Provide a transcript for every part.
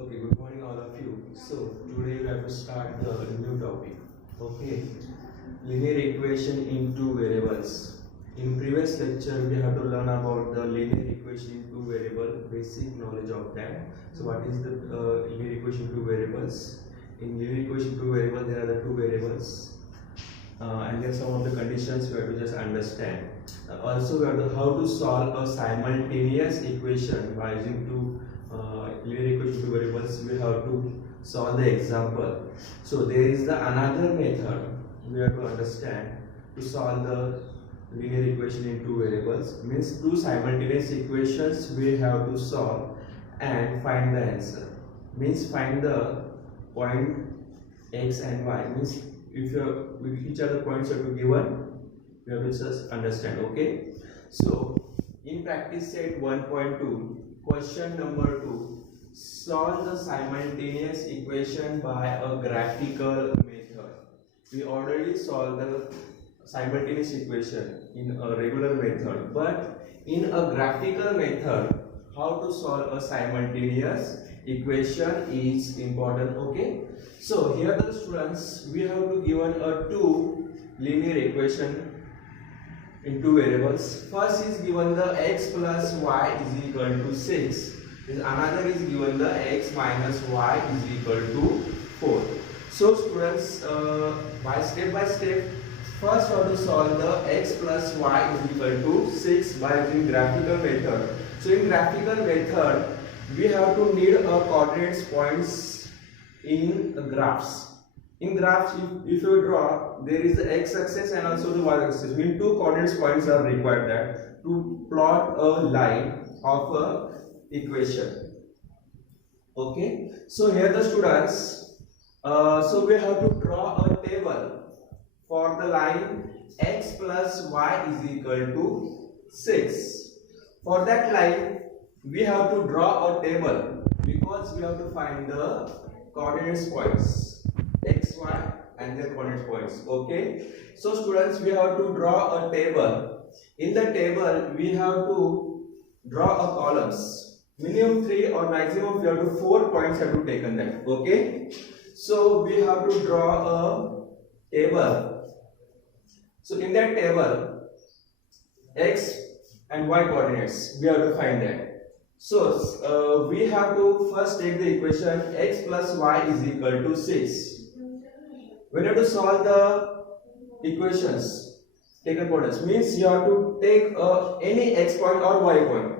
Okay, good morning all of you. So today we have to start the new topic. Okay, linear equation in two variables. In previous lecture we have to learn about the linear equation in two variable, basic knowledge of that. So what is the linear equation two variables? In linear equation two variable there are the two variables. And then some of the conditions we have to just understand. Also we have to how to solve a simultaneous equation by using two linear equation two variables. We have to solve the example. So there is the another method we have to understand to solve the linear equation in two variables. Means two simultaneous equations we have to solve and find the answer. Means find the point x and y. Means if you with each other points are to given, you have to just understand. Okay, so in practice set 1.2, question number 2, solve the simultaneous equation by a graphical method. We already solved the simultaneous equation in a regular method, but in a graphical method, how to solve a simultaneous equation is important. Okay, so here the students, we have to given a two linear equation in two variables. First is given the x plus y is equal to 6. Another is given the x minus y is equal to 4. So students, by step, first we have to solve the x plus y is equal to 6 by using graphical method. So in graphical method, we have to need a coordinates points in graphs. In graphs, if you draw, there is the x-axis and also the y-axis. Mean two coordinates points are required that to plot a line of a equation. Okay, so here the students, so we have to draw a table for the line x plus y is equal to 6. For that line, we have to draw a table because we have to find the coordinates points x, y and their coordinates points. Okay, so students, we have to draw a table. In the table, we have to draw a columns. Minimum 3 or maximum we have to 4 points have to taken that. Okay, so we have to draw a table. So in that table, x and y coordinates, we have to find that. So we have to first take the equation x plus y is equal to 6. When you have to solve the equations, taken coordinates means you have to take any x point or y point.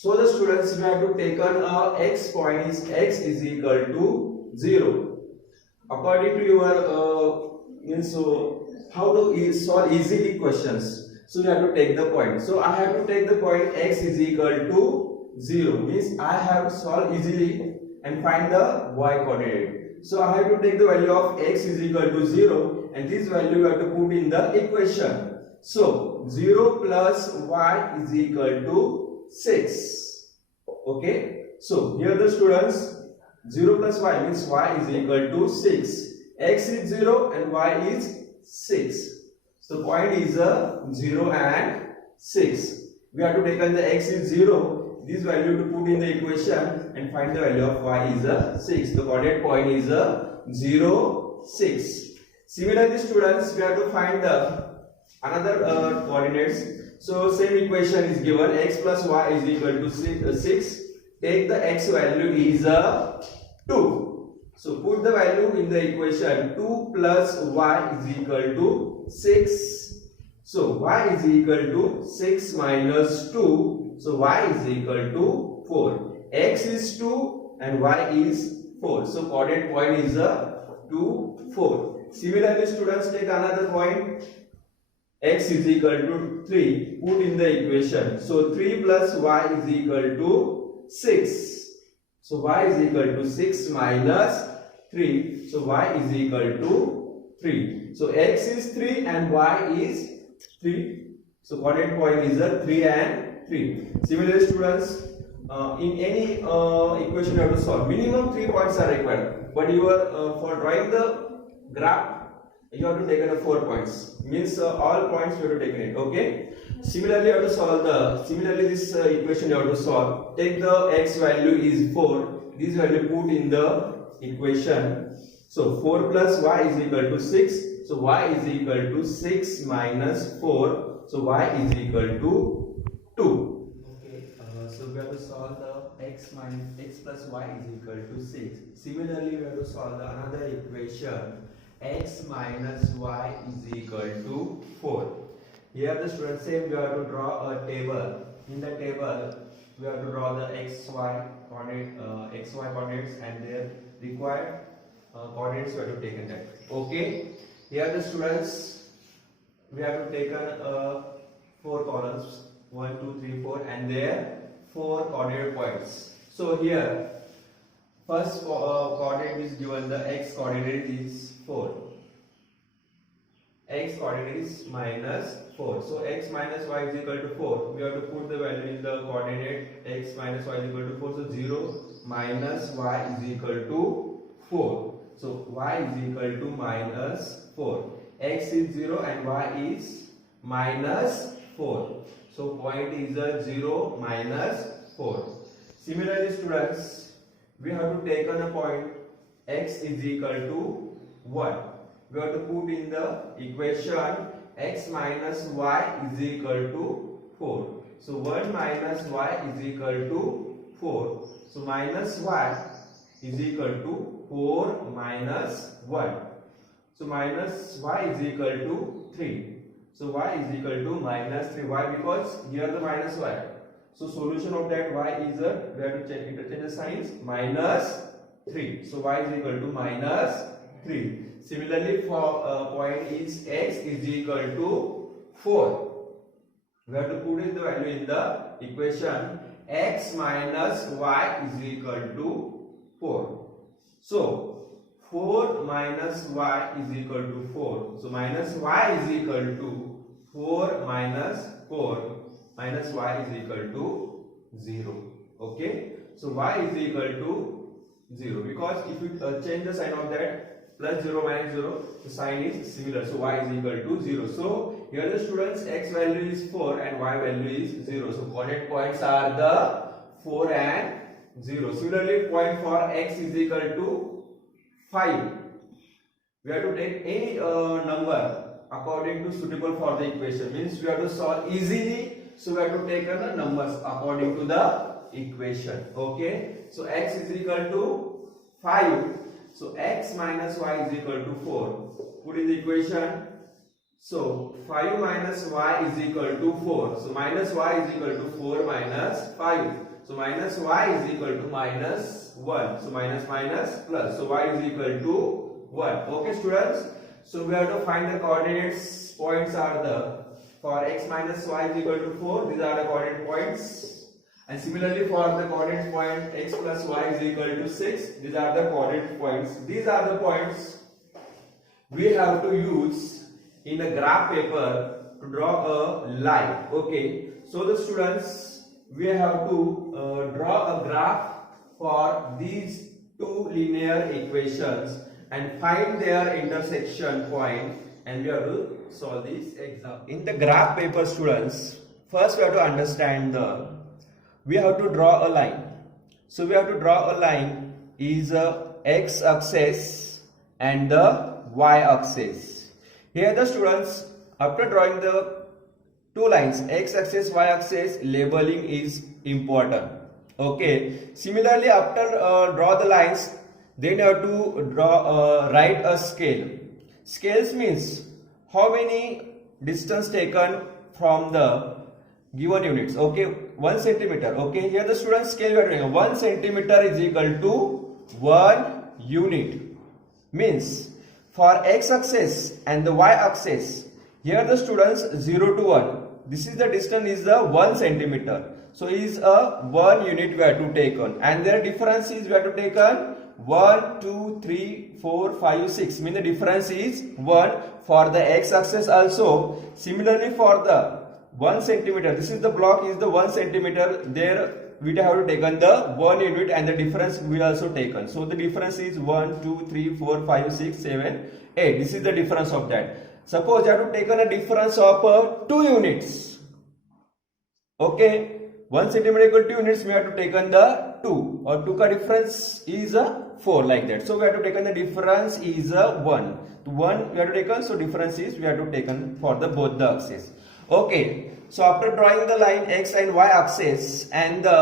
So the students, we have to take x point is x is equal to 0. According to your means, so how to solve easily questions. So you have to take the point. So I have to take the point x is equal to 0. Means I have to solve easily and find the y coordinate. So I have to take the value of x is equal to 0 and this value you have to put in the equation. So 0 plus y is equal to 6. Okay. So here the students, 0 plus y means y is equal to 6. X is 0 and y is 6. So point is 0 and 6. We have to take the x is 0. This value to put in the equation and find the value of y is 6. The coordinate point is 0, 6. Similarly, students, we have to find another coordinates. So same equation is given, x plus y is equal to 6. Take the x value is 2. So put the value in the equation. 2 plus y is equal to 6. So y is equal to 6 minus 2. So y is equal to 4. X is 2 and y is 4. So coordinate point is 2, 4. Similarly, students, take another point. X is equal to 3. Put in the equation. So 3 plus y is equal to 6. So y is equal to 6 minus 3. So y is equal to 3. So x is 3 and y is 3. So coordinate point is 3 and 3. Similarly, students, in any equation you have to solve, minimum 3 points are required. But you are for drawing the graph, you have to take 4 points. Means all points you have to take it. Okay. Similarly, you have to solve the this equation you have to solve. Take the x value is 4. this value put in the equation. So 4 plus y is equal to 6. So y is equal to 6 minus 4. So y is equal to 2. Okay, so we have to solve the x plus y is equal to 6. Similarly, we have to solve another equation, x minus y is equal to 4. Here the student said we have to draw a table. In the table, we have to draw the xy coordinates and their required coordinates we have to take in that. Okay. Here the students, we have to take 4 columns, 1, 2, 3, 4, and their 4 coordinate points. So here, first coordinate is given, the x coordinate is 4. X coordinate is minus 4. So x minus y is equal to 4. We have to put the value in the coordinate x minus y is equal to 4. So 0 minus y is equal to 4. So y is equal to minus 4. X is 0 and y is minus 4. So point is 0 minus 4. Similarly, students, we have to take on a point x is equal to 1. We have to put in the equation x minus y is equal to 4. So 1 minus y is equal to 4. So minus y is equal to 4 minus 1. So minus y is equal to 3. So y is equal to minus 3. Why? Because here the minus y. So solution of that y is we have to interchange the signs, minus 3. So y is equal to minus 3. Similarly, for point is x is equal to 4. We have to put in the value in the equation x minus y is equal to 4. So 4 minus y is equal to 4. So minus y is equal to 4 minus 4 minus y is equal to 0. Okay. So y is equal to 0 because if you change the sign of that, plus 0 minus 0, the sign is similar. So y is equal to 0. So here the students, x value is 4 and y value is 0. So coordinate points are the 4 and 0. Similarly, point for x is equal to 5. We have to take any number according to suitable for the equation. Means we have to solve easily. So we have to take the numbers according to the equation. Okay. So x is equal to 5. So x minus y is equal to 4. Put in the equation. So 5 minus y is equal to 4. So minus y is equal to 4 minus 5. So minus y is equal to minus 1. So minus minus plus. So y is equal to 1. Okay, students. So we have to find the coordinates. Points are the, for x minus y is equal to 4. These are the coordinate points. And similarly for the coordinate point x plus y is equal to 6. These are the coordinate points. These are the points we have to use in a graph paper to draw a line. Okay. So the students, we have to draw a graph for these two linear equations and find their intersection point, and we have to solve this example. In the graph paper, students, first we have to understand we have to draw a line. So we have to draw a line is x axis and the y axis. Here the students, after drawing the two lines x axis y axis, labeling is important. Okay. Similarly, after draw the lines, then you have to draw write a scale. Scales means how many distance taken from the given units. Okay, 1 centimeter. Okay, here the students scale we are doing 1 centimeter is equal to 1 unit. Means for x axis and the y axis, here the students 0 to 1. This is the distance is the 1 centimeter. So is a 1 unit we have to take on, and their difference is we have to take on 1, 2, 3, 4, 5, 6. Mean the difference is 1 for the x axis also. Similarly for the 1 centimeter, this is the block is the 1 centimeter. There we have to take on the 1 unit and the difference we also taken. So the difference is 1, 2, 3, 4, 5, 6, 7, 8. This is the difference of that. Suppose you have to take on a difference of 2 units. Okay, 1 centimeter equal to 2 units. We have to take on the 2. or 2 का difference is 4 like that. So we have to take the difference is 1. 1 we have to take, so difference is we have to take for the both the axes. Okay. So after drawing the line x and y axis and the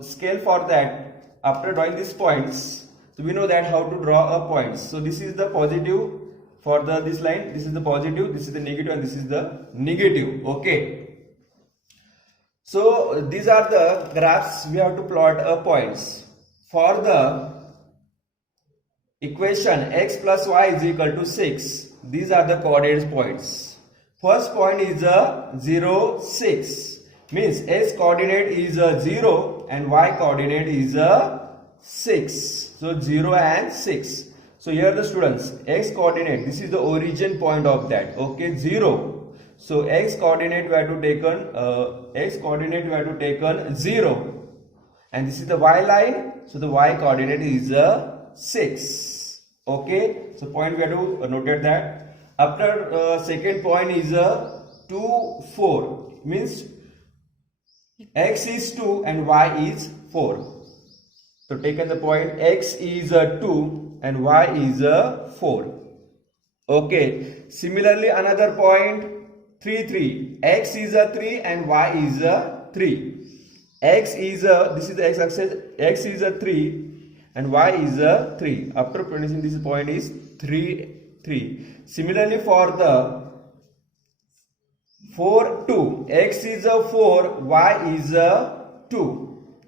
scale for that, after drawing these points, so we know that how to draw a points. So this is the positive for this line, this is the positive, this is the negative, and this is the negative. Okay. So these are the graphs we have to plot points. For the equation x plus y is equal to 6, these are the coordinate points. First point is 0, 6. Means x coordinate is 0 and y coordinate is 6. So 0 and 6. So here the students, x coordinate, this is the origin point of that. Okay, 0. So x coordinate we have to taken 0, and this is the y line. So the y coordinate is 6. Okay. So point we have to note that. After second point is 2, 4. Means x is 2 and y is 4. So taken the point x is 2 and y is 4. Okay. Similarly another point 3, 3. X is 3 and y is 3. X is this is the x axis. X is 3 and y is 3. After finishing this point is 3, 3. Similarly for the 4, 2. X is 4, y is 2.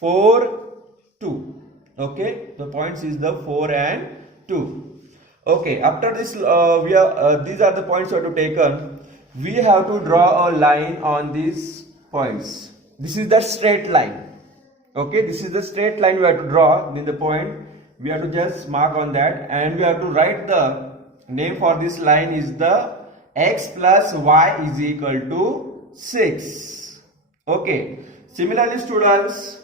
4, 2. Okay. The points is the 4 and 2. Okay. After this, these are the points we have to taken. We have to draw a line on these points. This is the straight line. Okay, this is the straight line we have to draw in the point. We have to just mark on that, and we have to write the name for this line is the x plus y is equal to 6. Okay. Similarly students,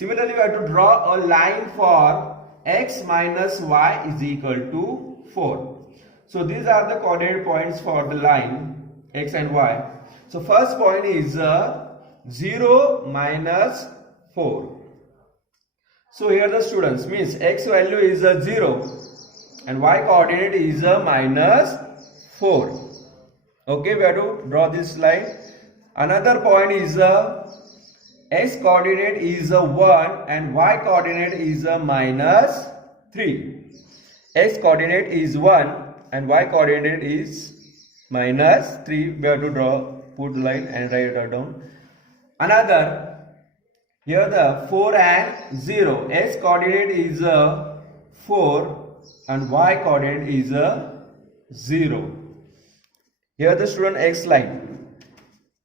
we have to draw a line for x minus y is equal to 4. So these are the coordinate points for the line x and y. So first point is 0 minus 4. So here the students, means x value is 0 and y coordinate is minus 4. Okay, we have to draw this line. Another point is x coordinate is 1 and y coordinate is minus 3. X coordinate is 1 and y coordinate is minus 3. We have to put line and write it down. Another, here the 4 and 0. X coordinate is 4 and y coordinate is 0. Here the student x line.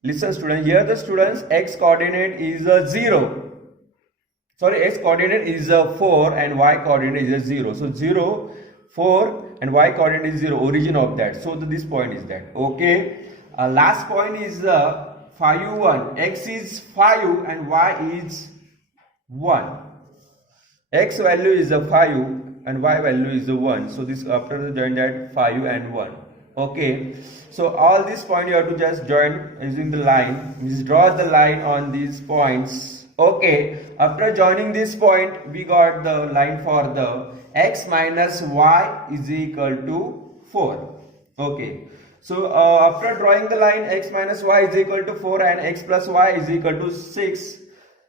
Listen student, here the students x coordinate is 0. Sorry, x coordinate is 4 and y coordinate is 0. So 0, 4 and y coordinate is 0, origin of that. So this point is that. Okay. Last point is 5, 1. X is 5 and y is 1. X value is 5 and y value is 1. So this after the join that 5 and 1. Okay. So all these points you have to just join using the line. Just draw the line on these points. Okay. After joining this point, we got the line for the x minus y is equal to 4. Okay. So after drawing the line x minus y is equal to 4 and x plus y is equal to 6.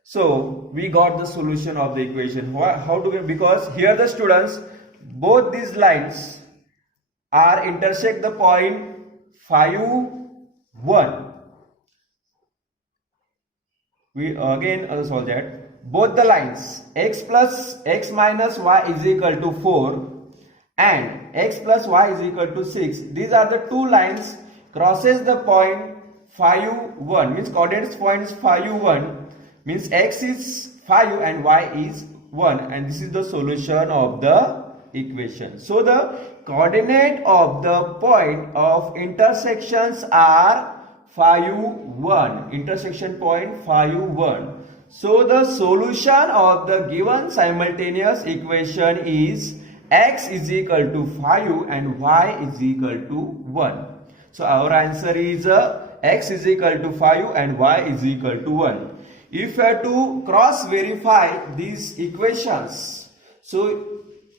So we got the solution of the equation. How to get? Because here the students, both these lines are intersect the point 5, 1. We again solve that. Both the lines x minus y is equal to 4 and x plus y is equal to 6. These are the two lines crosses the point 5, 1. Means coordinates points 5, 1. Means x is 5 and y is 1. And this is the solution of the equation. So the coordinate of the point of intersections are 5, 1. Intersection point 5, 1. So the solution of the given simultaneous equation is x is equal to 5 and y is equal to 1. So our answer is x is equal to 5 and y is equal to 1. if you have to cross verify these equations, so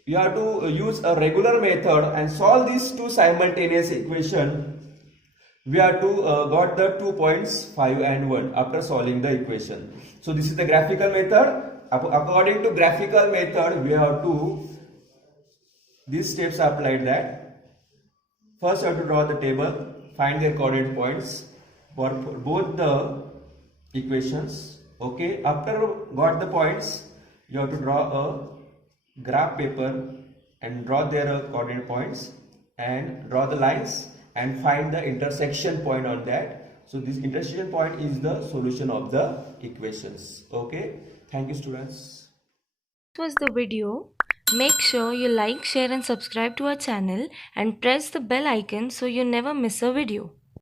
you have to use a regular method and solve these two simultaneous equation. We have to got the 2 points 5 and 1 after solving the equation. So this is the graphical method. According to graphical method, we have to these steps are applied that first you have to draw the table, find their coordinate points for both the equations. Okay, after got the points, you have to draw a graph paper and draw their coordinate points and draw the lines and find the intersection point on that. So this intersection point is the solution of the equations. Okay, thank you students. This was the video. Make sure you like, share and subscribe to our channel and press the bell icon so you never miss a video.